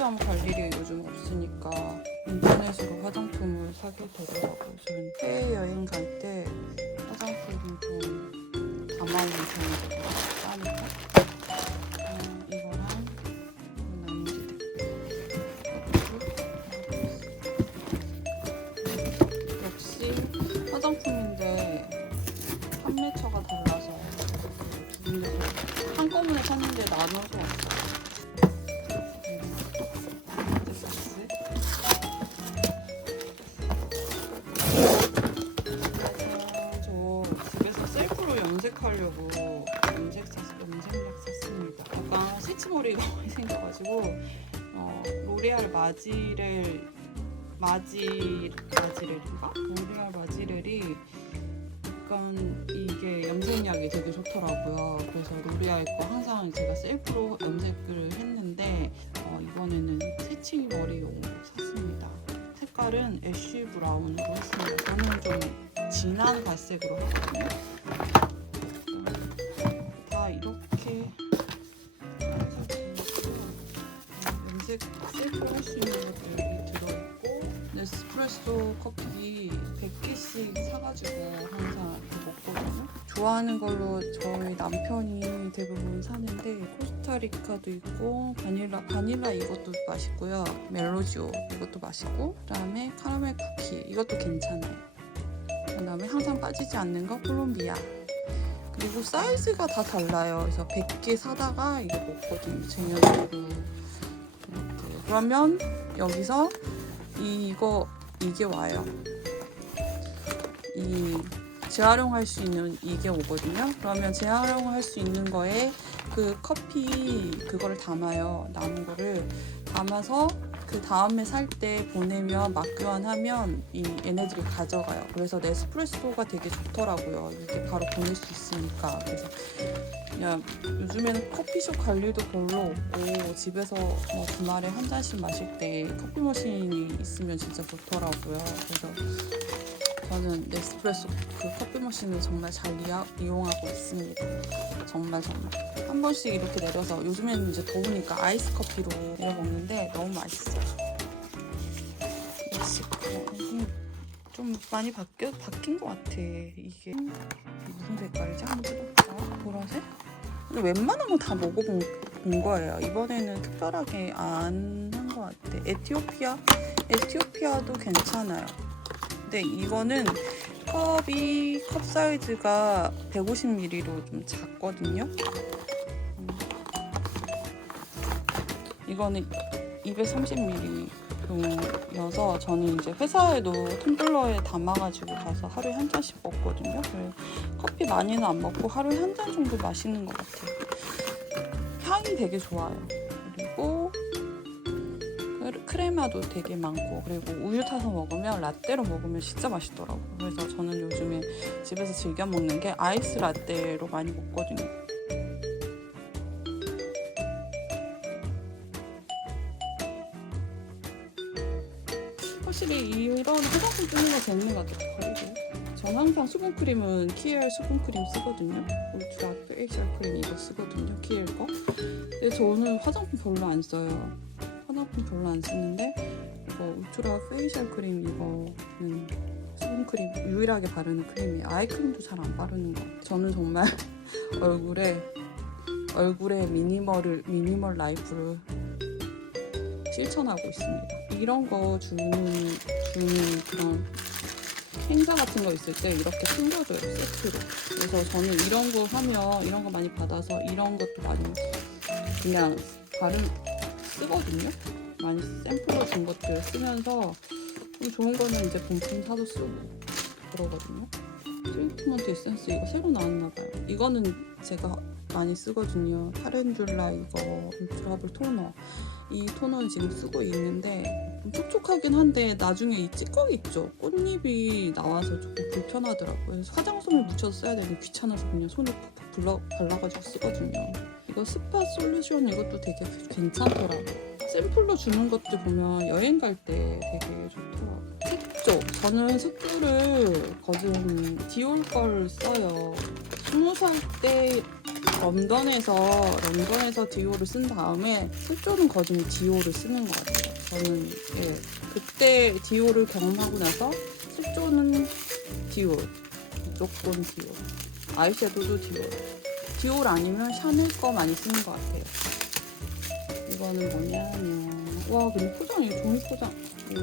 어, 면세점 갈 일이 요즘 없으니까 인터넷으로 화장품을 사게 되더라고요. 저는 해외여행 갈 때 화장품을 좀 담아오는 편이거든요. 싸니까. 어, 이거랑 이거 남지들. 그리고 역시 화장품인데 판매처가 달라서 한꺼번에 샀는데 나눠서 왔어요. 생겨가지고 어, 로레알 마지렐 마지 마지렐인가? 로레알 마지렐이 약간 이게 염색약이 되게 좋더라고요. 그래서 로리알 거 항상 제가 셀프로 염색을 했는데 어, 이번에는 새치기 머리용으로 샀습니다. 색깔은 애쉬 브라운으로 했습니다. 저는 좀 진한 갈색으로 했거든요. 다 이렇게 색 셀프로 할수 있는 것들이 들어있고 네스프레소 커피 100개씩 사가지고 항상 먹거든요. 좋아하는 걸로 저희 남편이 대부분 사는데 코스타리카도 있고 바닐라 바닐라 이것도 맛있고요. 멜로지오 이것도 맛있고 그다음에 카라멜 쿠키 이것도 괜찮아요. 그다음에 항상 빠지지 않는 거 콜롬비아. 그리고 사이즈가 다 달라요. 그래서 100개 사다가 이거 먹거든요. 이렇게. 그러면 여기서 이거 이게 와요. 이 재활용할 수 있는 이게 오거든요. 그러면 재활용할 수 있는 거에 그 커피 그거를 담아요. 남은 거를 담아서 그 다음에 살 때 보내면 막 교환하면 이 얘네들이 가져가요. 그래서 네스프레소가 되게 좋더라고요. 이게 바로 보낼 수 있으니까. 그래서 그냥 요즘에는 커피숍 갈 일도 별로 없고 집에서 뭐 주말에 한 잔씩 마실 때 커피 머신이 있으면 진짜 좋더라고요. 그래서 저는 네스프레소 그 커피 머신을 정말 잘 이야, 이용하고 있습니다. 정말 정말 한 번씩 이렇게 내려서 요즘에는 이제 더우니까 아이스 커피로 내려 먹는데 너무 맛있어요. 음, 좀 많이 바뀌어 바뀐 것 같아. 이게 무슨 색깔이지? 한번 뜯어볼까? 보라색? 근데 웬만한 건다 먹어본 본 거예요. 이번에는 특별하게 안 한 것 같아. 에티오피아? 에티오피아도 괜찮아요. 근데 이거는 컵이 컵 사이즈가 150ml로 좀 작거든요. 음. 이거는 230ml용이어서 저는 이제 회사에도 텀블러에 담아가지고 가서 하루에 한 잔씩 먹거든요. 커피 많이는 안 먹고 하루에 한 잔 정도 마시는 것 같아요. 향이 되게 좋아요. 그리고 크- 크레마도 되게 많고 그리고 우유 타서 먹으면 라떼로 먹으면 진짜 맛있더라고요. 그래서 저는 요즘에 집에서 즐겨 먹는 게 아이스 라떼로 많이 먹거든요. 확실히 이런 화장품 쓰는 거 재밌는 것 같아요. 그리고 전 항상 수분크림은 키엘 수분크림 쓰거든요. 울트라 페이셜 크림 이거 쓰거든요. 키엘 거. 근데 저는 화장품 별로 안 써요. 화장품 별로 안 쓰는데 이거 울트라 페이셜 크림 이거는 수분크림 유일하게 바르는 크림이에요. 아이크림도 잘 안 바르는 것 같아요. 저는 정말 얼굴에 얼굴에 미니멀을 미니멀 라이프를 실천하고 있습니다. 이런 거 주는 주는 그런 행사 같은 거 있을 때 이렇게 챙겨줘요 세트로. 그래서 저는 이런 거 하면 이런 거 많이 받아서 이런 것도 많이 그냥 바른 쓰거든요. 많이 샘플로 준 것들 쓰면서 좋은 거는 이제 본품 사서 쓰고 그러거든요. 트리트먼트 에센스 이거 새로 나왔나 봐요. 이거는 제가 많이 쓰거든요. 타렌듈라 이거 울트라블 토너. 이 토너는 지금 쓰고 있는데 좀 촉촉하긴 한데 나중에 이 찌꺼기 있죠? 꽃잎이 나와서 조금 불편하더라고요. 그래서 화장솜을 묻혀서 써야 되는데 귀찮아서 그냥 손에 불러, 발라가지고 쓰거든요. 이거 스파 솔루션 이것도 되게 괜찮더라고요. 샘플로 주는 것들 보면 여행 갈 때 되게 좋더라고요. 색조. 저는 색조를 거진 디올 걸 써요. 스무 살때 런던에서 런던에서 디올을 쓴 다음에 색조는 거진 디올을 쓰는 것 같아요. 저는 예 그때 디올을 경험하고 나서 색조는 디올 무조건 디올 아이섀도우도 디올 디올 아니면 샤넬 거 많이 쓰는 것 같아요. 이거는 뭐냐면 와 근데 포장 이거 종이 포장. 이거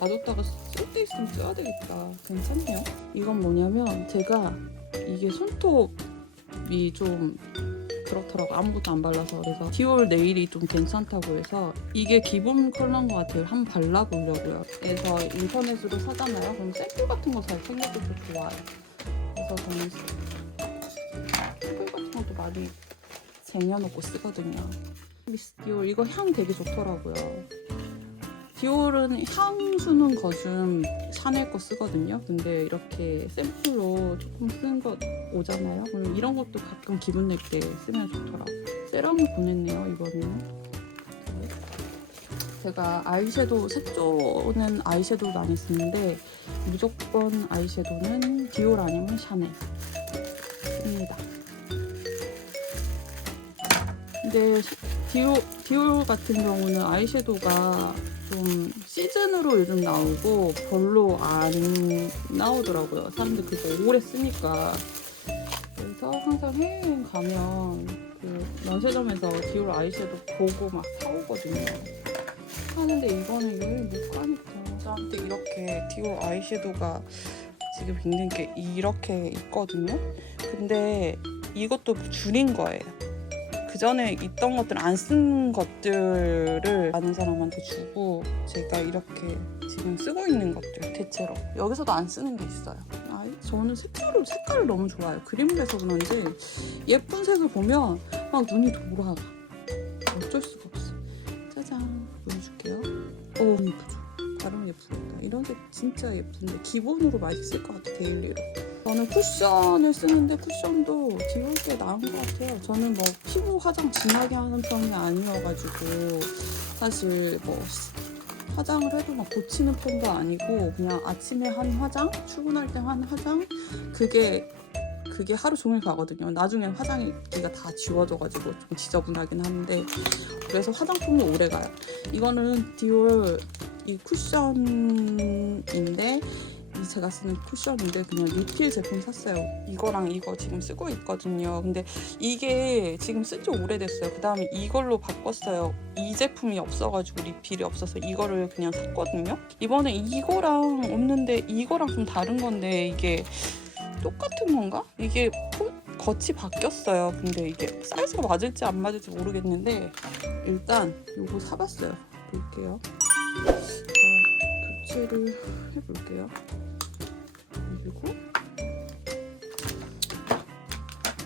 놔뒀다가 쓸 때 있으면 써야 되겠다. 괜찮네요. 이건 뭐냐면 제가 이게 손톱이 좀 그렇더라고. 아무것도 안 발라서. 그래서 디올 네일이 좀 괜찮다고 해서 이게 기본 컬러인 것 같아요. 한번 발라보려고요. 그래서 인터넷으로 사잖아요. 그럼 샘플 같은 거 잘 챙겨줘서 좋아요. 그래서 저는 샘플 같은 것도 많이 쟁여놓고 쓰거든요 미스 디올 이거 향 되게 좋더라고요. 디올은 향 수는 거좀 샤넬 거 쓰거든요. 근데 이렇게 샘플로 조금 쓴 거 오잖아요. 그럼 이런 것도 가끔 기분 낼 때 쓰면 좋더라고. 세럼을 보냈네요. 이거는. 제가 아이섀도우 색조는 아이섀도우 많이 쓰는데 무조건 아이섀도우는 디올 아니면 샤넬 씁니다. 근데 디올, 디올 같은 경우는 아이섀도우가 좀 시즌으로 요즘 나오고 별로 안 나오더라고요. 사람들 그거 오래 쓰니까. 그래서 항상 해외여행 가면 그 면세점에서 디올 아이섀도우 보고 막 사오거든요. 하는데 이거는 여행 못 가니까. 사람들 이렇게 디올 아이섀도우가 지금 있는 게 이렇게 있거든요. 근데 이것도 줄인 거예요. 그 전에 있던 것들 안 쓴 것들을 아는 사람한테 주고 제가 이렇게 지금 쓰고 있는 것들 대체로 여기서도 안 쓰는 게 있어요. 아, 저는 색깔을 색깔을 너무 좋아해요. 그림을 해서 그런지 예쁜 색을 보면 막 눈이 돌아가. 어쩔 수가 없어. 짜잔 보여줄게요. 오 예쁘죠? 다른 예쁘겠다. 이런 색 진짜 예쁜데 기본으로 맛있을 것 같아 데일리로. 저는 쿠션을 쓰는데 쿠션도 디올 게 나은 것 같아요. 저는 뭐 피부 화장 진하게 하는 편이 아니어가지고 사실 뭐 화장을 해도 막 고치는 편도 아니고 그냥 아침에 한 화장, 출근할 때 한 화장 그게 그게 하루 종일 가거든요. 나중엔 화장기가 다 지워져가지고 좀 지저분하긴 한데 그래서 화장품이 오래 가요. 이거는 디올 이 쿠션인데 이 제가 쓰는 쿠션인데 그냥 리필 제품 샀어요. 이거랑 이거 지금 쓰고 있거든요. 근데 이게 지금 쓴 지 오래됐어요. 그 다음에 이걸로 바꿨어요. 이 제품이 없어가지고 리필이 없어서 이거를 그냥 샀거든요. 이번에 이거랑 없는데 이거랑 좀 다른 건데 이게 똑같은 건가? 이게 포- 겉이 바뀌었어요. 근데 이게 사이즈가 맞을지 안 맞을지 모르겠는데 일단 이거 사봤어요. 볼게요. 자, 교체를 해볼게요. 그리고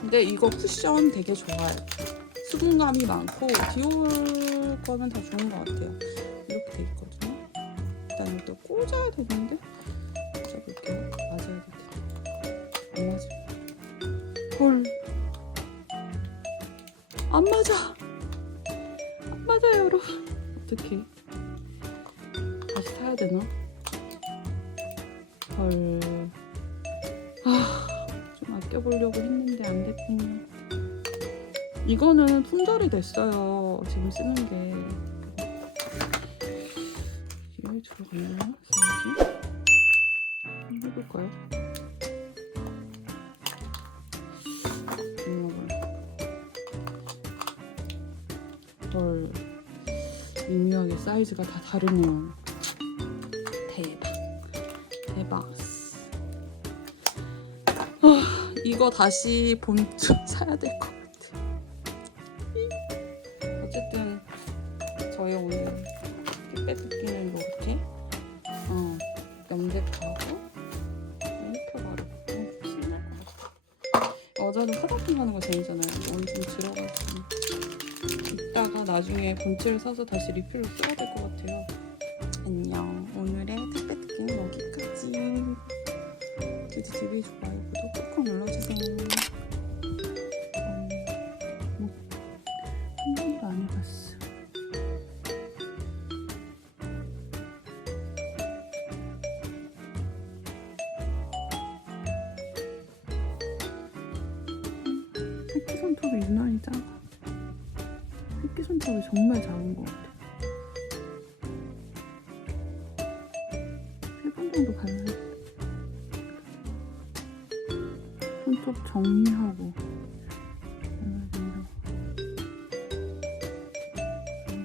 근데 이거 쿠션 되게 좋아요. 수분감이 많고 디올 거는 다 좋은 것 같아요. 이렇게 돼 있거든요. 일단 이거 꽂아야 되는데 꽂아볼게요. 맞아야 돼. 안 맞아. 헐. 안 맞아. 안 맞아요, 여러분. 어떡해. 사야 되나? 헐. 아, 좀 아껴보려고 했는데 안 됐군요. 이거는 품절이 됐어요. 지금 쓰는 게. 이게 들어갔나? 사이즈? 해볼까요? 눌러봐요. 헐. 미묘하게 사이즈가 다 다르네요. 아, 이거 다시 본좀 사야 될 것 같아. 어쨌든 저희 오늘 삐빼뜯기는 이렇게 어, 염색하고 메이크업 바르고 신날 것 같아. 여자는 화장품 하는 거 재미잖아요. 오늘 나중에 본체를 사서 다시 리필로 써야 될 것 같아요. 안녕. 오늘의 택배 특기는 여기까지. 두두TV 좋아요, 구독 꾹꾹 눌러주세요. 음, 뭐, 한 번도 안 해봤어. 새끼 손톱이 유난히 작아. 새끼 손톱이 정말 작은 것 같아. 세번 정도 갈라야 손톱 정리하고.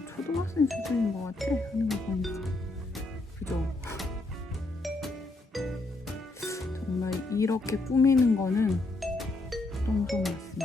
초등학생 수준인 것 같아 하는 거 보니까. 그죠? 정말 이렇게 꾸미는 거는 똥손 맞습니다